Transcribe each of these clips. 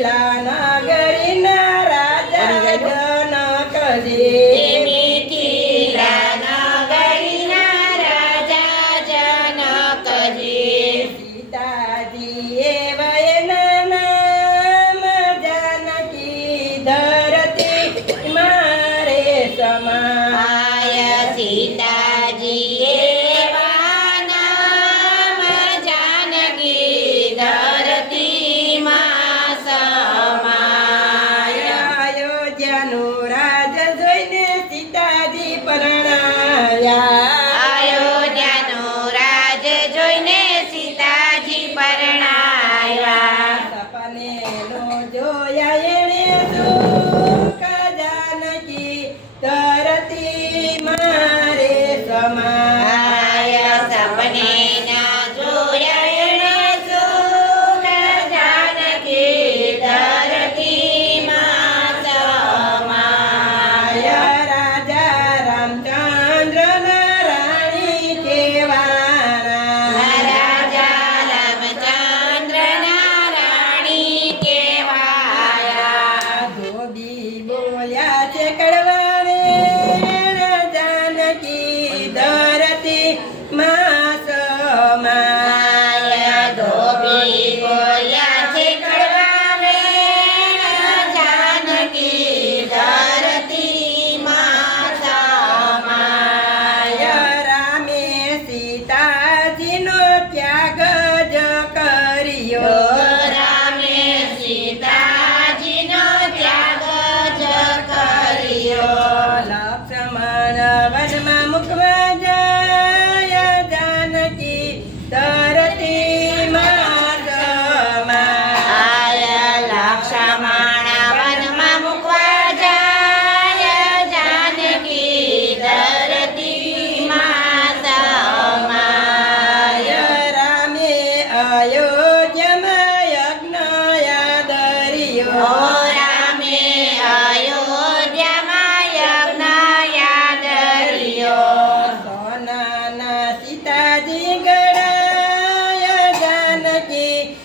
મીઠીલા નગરીના રાજા જનકજી મીઠીલા નગરીના રાજા જનકજી સીતાજીએ વયના નામ જાનકી ધરતી મારે સમાય સીતાજીએ નામ જાનકી ધરતીમાં સમાય અયોધ્યાનું રાજ જોઈને સીતાજી પરણાયા અયોધ્યાનો રાજ જોઈને સીતાજી પરણાયા સપને નો જોયા એણે સુખ જાનકી ધરતી મારે સમાય સપને ના જોયા એણે સુખ જાનકી ધરતીમાં સમાય રાજા રામચંદ્રના રાણી કેવાના રાજા રામચંદ્રના રાણી કેવાયા ધોબી બોલ્યા છે કડવાણે જાનકી ધરતી માં સમાય ધોબી બોલ્યા છે કડવાવે જાનકી ધરતીમાં સમાય રામે સીતાજીનો ત્યાગ જ કર્યો રામે સીતાજીનો ત્યાગ જ કર્યો લક્ષ્મણ વનમાં મુકવા જાય જાનકી ધરતીમાં સમાય લક્ષ્મણ વનમાં મૂકવા જાય જાનકી ધરતીમાં સમાય રામે અયોધ્યામાં યજ્ઞ યાદર્યો રામે અયોધ્યામાં યજ્ઞ યાદર્યો સોનાના સીતાજી ગળાય જાનકી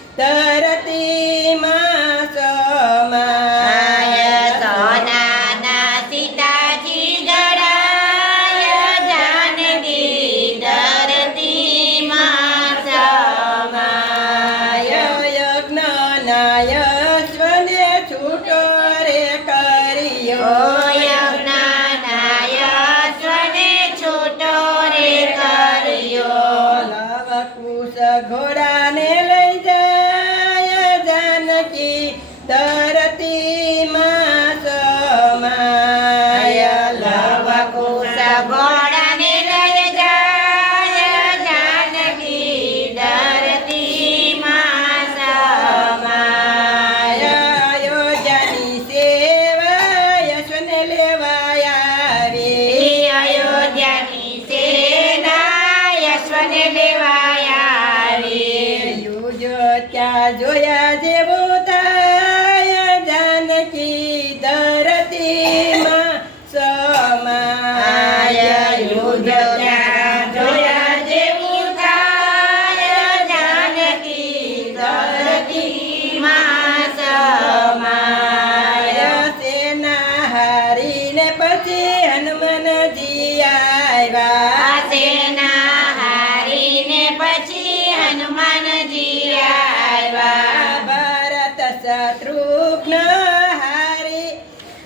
ધરતીમાં સમાય સોનાના સીતાજી ગળાય જાનકી ધરતીમાં સમાય યજ્ઞના યશ્વને છૂટો રે કર્યો યજ્ઞનાયશ્વને છૂટો રે કર્યો લવકુશ ઘોડાને લઈ જાય જાનકી ધરતીમાં સમાય લવકુશ ઘોડાને લઈ જાય જાનકી ધરતીમાં સમાય અયોધ્યાની સેવા યશવને લેવાયા રે અયોધ્યાની સેના યશવને લેવાયા રે યુજ ત્યાં જોયા જેવું થાય જાનકી ધરતીમાં સમાય યુદ્ધ ત્યાં જોયા જેવું થાય જાનકી ધરતીમાં સમાય સેના હારીને પછી હનુમાનજી આવ્યા સેના હારીને પછી હનુમાનજી આવ્યા ભરત શત્રુઘ્ન હારી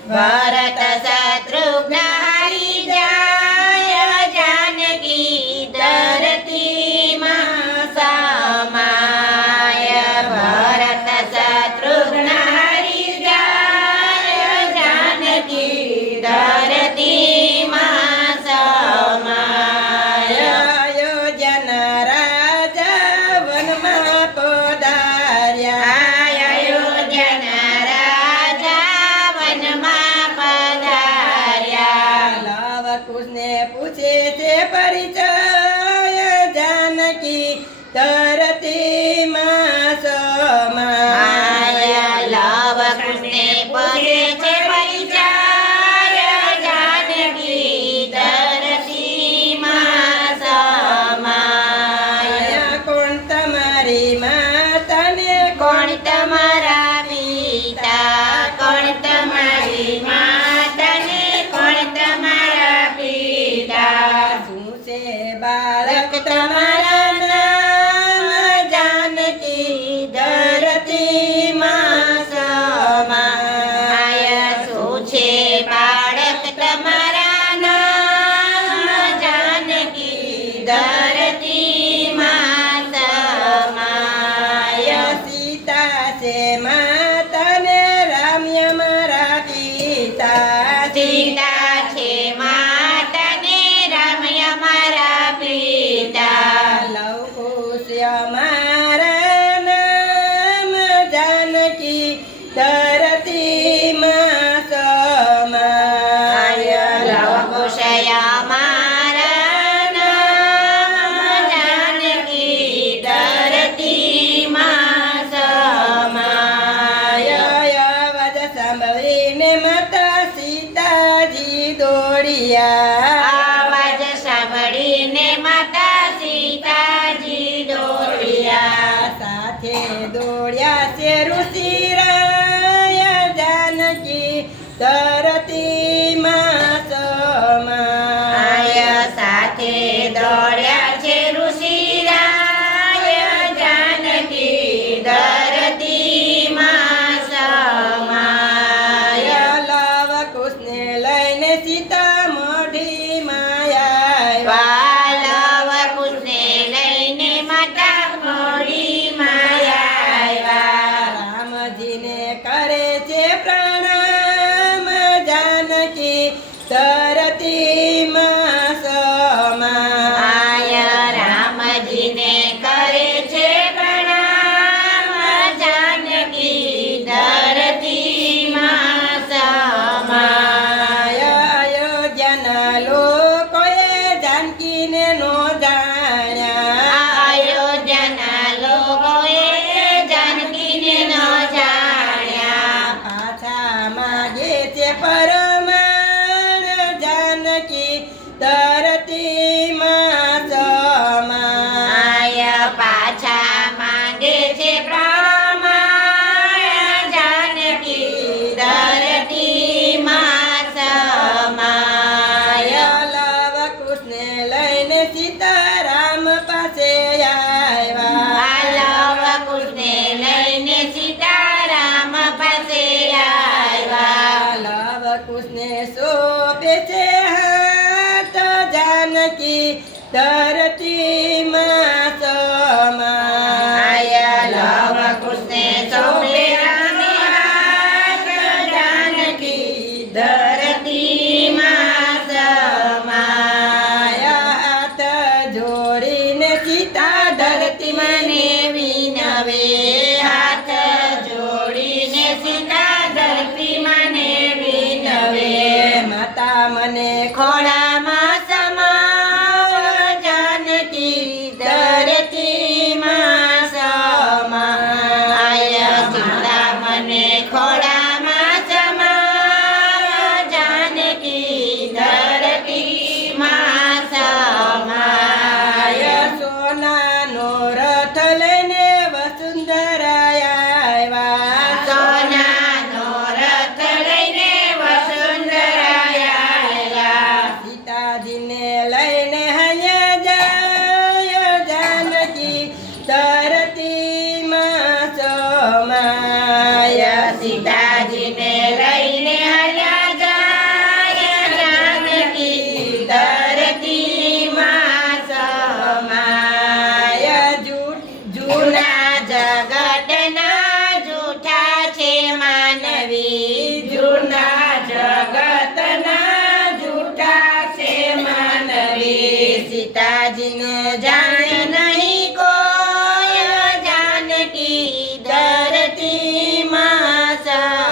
ભરત શત્રુઘ્ન હારી જાય જાનકી ધરતીમાં સમાય ભરત શત્રુઘ્ન હારી જાય જાનકી ધરતીમાં સમાય અયોધ્યાના રાજા વનમાં પધાર્યા અયોધ્યાના રાજા વનમાં તમારા નામ જાનકી ધરતીમાં સમાય. શું છે બાળક તમારા નામ જાનકી ધરતીમાં સમાય. સીતા છે માતા ને રામ મારા પિતા. સીતા છે માતા ને રામ અમારા પિતા. લવ કુશ મારા નામ જાનકી ધરતીમાં સમાય. લવ કુશ મારા નામ જાનકી ધરતીમાં સમાય. અવાજ સાંભળીને માતા સીતાજી દોડ્યા. આવાજ સાંભળીને માતા સીતાજી દોડ્યા. સાથે દોડ્યા છે ઋષિરાય જાનકી ધરતીમાં સમાય. સાથે દોડ્યા છે ઋષિરાય જાનકી ધરતીમાં સમાય. લવ કુશને લઈને સીતા મોઢી માયા. વાલવ કુશને લઈને માતા મોડીમાં આવ્યા. રામજીને કરે છે પ્રણામ જાનકી ધરતીમાં સમાય. રામજીને કરે છે પ્રણામ જાનકી ધરતીમાં સમાય. અયોધ્યાના લોકોએ જાનકીને નો જાણ્યા. અયોધ્યાના લોકોએ જાનકીને ન જાણ્યા. પાછા માગે છે પરમાણ જાનકી ધરતીમાં સમાય. પાછા માંગે છે પ્રમાણ જાનકી ધરતીમાં સમાય. લવ કુશને લઈને સીતારામ પાસે આવ્યા. લવ કુશને લઈને સીતારામ પાસે આવ્યા. લવ કુશને સોંપે છે હાથ જાનકી ધરતીમાં સમાય. લવ કુશને સોંપે હાથ જાનકી ધરતીમાં સમાય. હાથ જોડીને સીતા ધરતીમાં મને વિનવે. હાથ જોડીને સીતા ધરતીમાં ને વિનવે. માતા મને ખોળામાં સમાવ જાનકી ધરતીમાં સમાય. સીતા મને ખોળામાં સમાવ જાનકી ધરતીમાં સમાય. સોનાનો રથ લઈને વસુંધરા આવ્યા. સોનાનો રથ લઈને વસુંધરા આવ્યા. સીતાજીને લઈને હૈયા જાય જાનકી ધરતીમાં સમાય. સીતાજીને લઈને હલ્યા જાય જાનકી ધરતીમાં સમાય. જૂના જગતના જૂઠા છે માનવી. જૂના જગતના જૂઠા છે માનવી. સીતાજીને જાણે નહીં કોઈ જાનકી ધરતીમાં સમાય.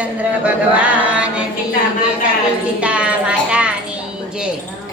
રામચંદ્ર ભગવાન સીતા માતાની જય.